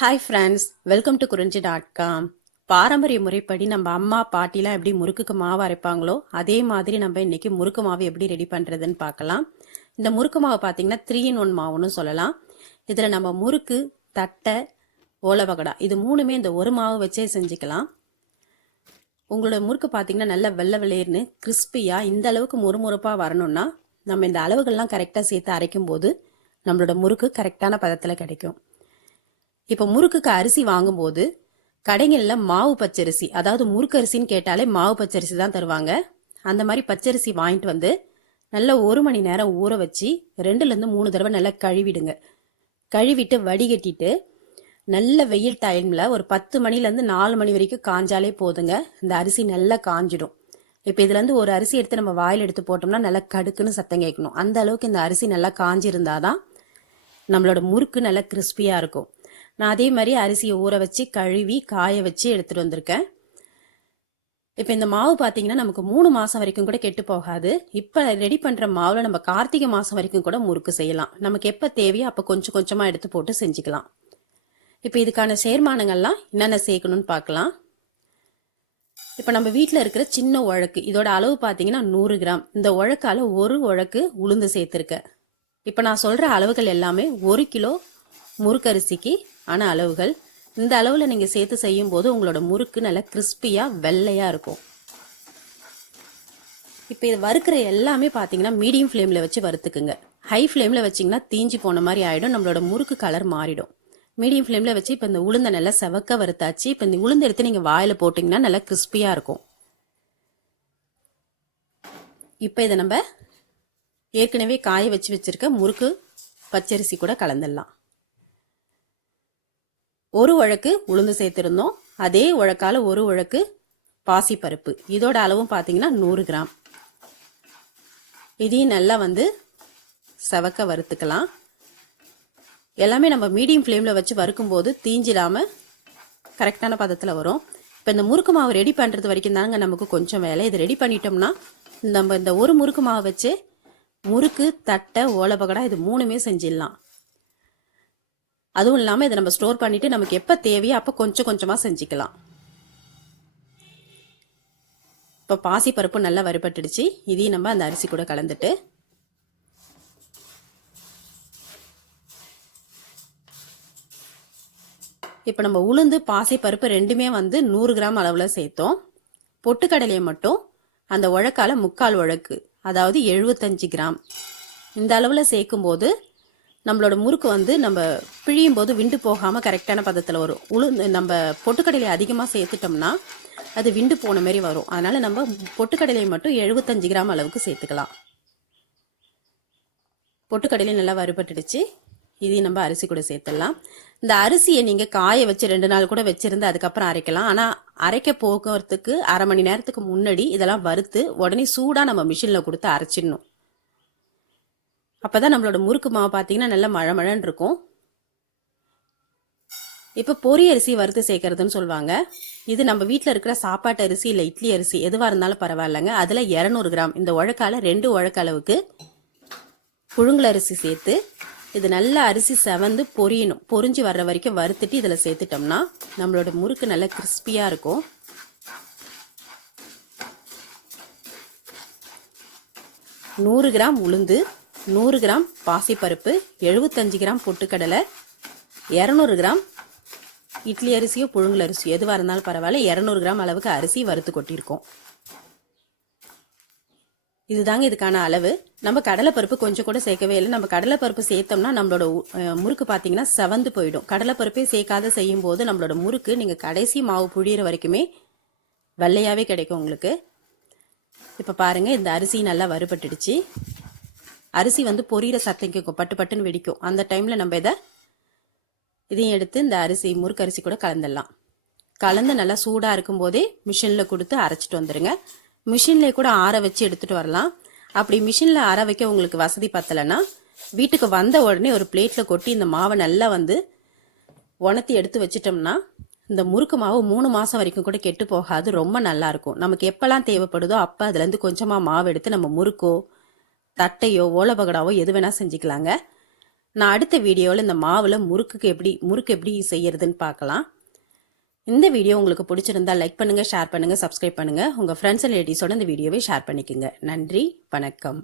Hi friends, welcome to குறிஞ்சி.com. பாரம்பரிய முறைப்படி நம்ம அம்மா பாட்டிலாம் எப்படி முறுக்குக்கு மாவு அரைப்பாங்களோ அதே மாதிரி நம்ம இன்னைக்கு முறுக்கு மாவு எப்படி ரெடி பண்ணுறதுன்னு பார்க்கலாம். இந்த முறுக்கு மாவு பார்த்தீங்கன்னா 3-in-1 மாவுன்னு சொல்லலாம். இதில் நம்ம முறுக்கு, தட்டை, ஓலவகடா இது மூணுமே இந்த ஒரு மாவு வச்சே செஞ்சுக்கலாம். உங்களோட முறுக்கு பார்த்தீங்கன்னா நல்லா வெள்ளை வெள்ளையர்னு கிறிஸ்பியாக இந்த அளவுக்கு முறுமுறுப்பாக வரணும்னா நம்ம இந்த அளவுகள்லாம் கரெக்டாக சேர்த்து அரைக்கும் போது நம்மளோட முறுக்கு கரெக்டான பதத்தில் கிடைக்கும். இப்போ முறுக்குக்கு அரிசி வாங்கும்போது கடைகளில் மாவு பச்சரிசி, அதாவது முறுக்கு அரிசின்னு கேட்டாலே மாவு பச்சரிசி தான் தருவாங்க. அந்த மாதிரி பச்சரிசி வாங்கிட்டு வந்து நல்லா 1 மணி நேரம் ஊற வச்சு 2-3 தடவை நல்லா கழுவிடுங்க. கழுவிட்டு வடிகட்டிட்டு நல்ல வெயில் டைமில் ஒரு 10 மணிலேருந்து 4 மணி வரைக்கும் காஞ்சாலே போதுங்க. இந்த அரிசி நல்லா காஞ்சிடும். இப்போ இதுலேருந்து ஒரு அரிசி எடுத்து நம்ம வாயில் எடுத்து போட்டோம்னா நல்லா கடுக்குன்னு சத்தம் கேட்கணும். அந்த அளவுக்கு இந்த அரிசி நல்லா காஞ்சிருந்தாதான் நம்மளோட முறுக்கு நல்லா கிறிஸ்பியாக இருக்கும். நான் அதே மாதிரி அரிசியை ஊற வச்சு கழுவி காய வச்சு எடுத்துகிட்டு வந்திருக்கேன். இப்போ இந்த மாவு பார்த்தீங்கன்னா நமக்கு 3 மாதம் வரைக்கும் கூட கெட்டு போகாது. இப்போ ரெடி பண்ணுற மாவில் நம்ம கார்த்திகை மாதம் வரைக்கும் கூட முறுக்கு செய்யலாம். நமக்கு எப்போ தேவையோ அப்போ கொஞ்சம் கொஞ்சமாக எடுத்து போட்டு செஞ்சுக்கலாம். இப்போ இதுக்கான சேர்மானங்கள்லாம் என்னென்ன சேர்க்கணும்னு பார்க்கலாம். இப்போ நம்ம வீட்டில் இருக்கிற சின்ன உழக்கு, இதோட அளவு பார்த்தீங்கன்னா 100 கிராம். இந்த உழக்கால ஒரு உழக்கு உளுந்து சேர்த்துருக்கேன். இப்போ நான் சொல்கிற அளவுகள் எல்லாமே 1 கிலோ முறுக்கரிசிக்கு ஆன அளவுகள். இந்த அளவில் நீங்கள் சேர்த்து செய்யும் போது உங்களோட முறுக்கு நல்லா கிறிஸ்பியாக வெள்ளையாக இருக்கும். இப்போ இது வறுக்கிற எல்லாமே பார்த்தீங்கன்னா மீடியம் ஃப்ளேமில் வச்சு வறுத்துக்குங்க. ஹை ஃப்ளேமில் வச்சிங்கன்னா தீஞ்சி போன மாதிரி ஆகிடும், நம்மளோட முறுக்கு கலர் மாறிடும். மீடியம் ஃப்ளேமில் வச்சு இப்போ இந்த உளுந்தை நல்லா செவக்க வறுத்தாச்சு. இப்போ இந்த உளுந்து எடுத்து நீங்கள் வாயில் போட்டிங்கன்னா நல்லா கிறிஸ்பியாக இருக்கும். இப்போ இதை நம்ம ஏற்கனவே காய வச்சிருக்க முறுக்கு பச்சரிசி கூட கலந்துடலாம். ஒரு உழக்கு உளுந்து சேர்த்துருந்தோம், அதே உழக்கால ஒரு உழக்கு பாசிப்பருப்பு, இதோட அளவும் பார்த்தீங்கன்னா 100 கிராம். இதையும் நல்லா செவக்க வறுத்துக்கலாம். எல்லாமே நம்ம மீடியம் ஃப்ளேமில் வச்சு வறுக்கும் போது தீஞ்சிடாமல் கரெக்டான பதத்தில் வரும். இப்போ இந்த முறுக்கு மாவு ரெடி பண்ணுறது வரைக்கும் தாங்க நமக்கு கொஞ்சம் வேலை. இது ரெடி பண்ணிட்டோம்னா நம்ம இந்த ஒரு முறுக்கு மாவு வச்சு முறுக்கு, தட்டை, ஓலப்பகடா இது மூணுமே செஞ்சிடலாம். அதுவும் இல்லாமல் இதை நம்ம ஸ்டோர் பண்ணிட்டு நமக்கு எப்போ தேவையோ அப்போ கொஞ்சம் கொஞ்சமாக செஞ்சுக்கலாம். இப்போ பாசி பருப்பு நல்லா வறுபட்டுடுச்சு. இதையும் நம்ம அந்த அரிசி கூட கலந்துட்டு இப்போ நம்ம உளுந்து பாசி பருப்பு ரெண்டுமே 100 கிராம் அளவில் சேர்த்தோம். பொட்டுக்கடலையை மட்டும் அந்த உழக்கால 3/4 உழக்கு, அதாவது 75 கிராம் இந்த அளவில் சேர்க்கும் போது நம்மளோட முறுக்கு நம்ம பிழியும் போது விண்டு போகாமல் கரெக்டான பதத்தில் வரும். உளுந்து நம்ம பொட்டுக்கடலை அதிகமாக சேர்த்துட்டோம்னா அது விண்டு போன மாதிரி வரும். அதனால் நம்ம பொட்டுக்கடலையை மட்டும் 75 கிராம் அளவுக்கு சேர்த்துக்கலாம். பொட்டுக்கடலை நல்லா வறுபட்டுடுச்சு. இதையும் நம்ம அரிசி கூட சேர்த்துடலாம். இந்த அரிசியை நீங்கள் காய வச்சு 2 நாள் கூட வச்சுருந்து அதுக்கப்புறம் அரைக்கலாம். ஆனால் அரைக்க போகிறதுக்கு அரை மணி நேரத்துக்கு முன்னாடி இதெல்லாம் வறுத்து உடனே சூடாக நம்ம மிஷினில் கொடுத்து அரைச்சிடணும். அப்போதான் நம்மளோட முறுக்கு மாவு பார்த்தீங்கன்னா நல்லா மழமழன்னு இருக்கும். இப்போ பொரி அரிசி வறுத்து சேர்க்கறதுன்னு சொல்லுவாங்க. இது நம்ம வீட்டில் இருக்கிற சாப்பாட்டு அரிசி இல்லை இட்லி அரிசி எதுவாக இருந்தாலும் பரவாயில்லைங்க. அதில் 200 கிராம் இந்த உழக்கால 2 உழக்கு அளவுக்கு புழுங்கல் அரிசி சேர்த்து இது நல்லா அரிசி செவந்து பொரியணும். பொரிஞ்சு வர்ற வரைக்கும் வறுத்துட்டு இதில் சேர்த்துட்டோம்னா நம்மளோட முறுக்கு நல்லா கிறிஸ்பியாக இருக்கும். நூறு கிராம் உளுந்து, 100 கிராம் பாசிப்பருப்பு, 75 கிராம் பொட்டுக்கடலை, 200 கிராம் இட்லி அரிசியோ புழுங்கல் அரிசியோ எதுவாக இருந்தாலும் பரவாயில்ல 200 கிராம் அளவுக்கு அரிசி வறுத்து கொட்டியிருக்கோம். இதுதாங்க இதுக்கான அளவு. நம்ம கடலைப்பருப்பு கொஞ்சம் கூட சேர்க்கவே இல்லை. நம்ம கடலைப்பருப்பு சேர்த்தோம்னா நம்மளோட முறுக்கு பார்த்தீங்கன்னா செவந்து போயிடும். கடலைப்பருப்பே சேர்க்காத செய்யும் போது நம்மளோட முறுக்கு நீங்கள் கடைசி மாவு புழியிற வரைக்குமே வெள்ளையாகவே கிடைக்கும் உங்களுக்கு. இப்போ பாருங்கள், இந்த அரிசி நல்லா வறுபட்டுடுச்சு. அரிசி பொரியிற சத்தம் கேட்கும், பட்டு பட்டுன்னு வெடிக்கும். அந்த டைமில் நம்ம இதையும் எடுத்து இந்த அரிசி முறுக்கு அரிசி கூட கலந்துடலாம். கலந்து நல்லா சூடாக இருக்கும் போதே மிஷினில் கொடுத்து அரைச்சிட்டு வந்துடுங்க. மிஷின்லேயே கூட ஆற வச்சு எடுத்துகிட்டு வரலாம். அப்படி மிஷினில் ஆற வைக்க உங்களுக்கு வசதி பத்தலைன்னா வீட்டுக்கு வந்த உடனே ஒரு பிளேட்டில் கொட்டி இந்த மாவை நல்லா உணர்த்தி எடுத்து வச்சிட்டோம்னா இந்த முறுக்கு மாவு 3 மாதம் வரைக்கும் கூட கெட்டு போகாது, ரொம்ப நல்லாயிருக்கும். நமக்கு எப்போல்லாம் தேவைப்படுதோ அப்போ அதுலேருந்து கொஞ்சமாக மாவு எடுத்து நம்ம முறுக்கோ, தட்டையோ, ஓலப்பகடாவோ எது வேணால் செஞ்சுக்கலாங்க. நான் அடுத்த வீடியோவில் இந்த மாவில் முறுக்கு எப்படி செய்யறதுன்னு பார்க்கலாம். இந்த வீடியோ உங்களுக்கு பிடிச்சிருந்தா லைக் பண்ணுங்கள், ஷேர் பண்ணுங்கள், சப்ஸ்கிரைப் பண்ணுங்கள். உங்கள் ஃப்ரெண்ட்ஸ் அண்ட் ரிலேட்டிவ்ஸோட இந்த வீடியோவை ஷேர் பண்ணிக்கோங்க. நன்றி, வணக்கம்.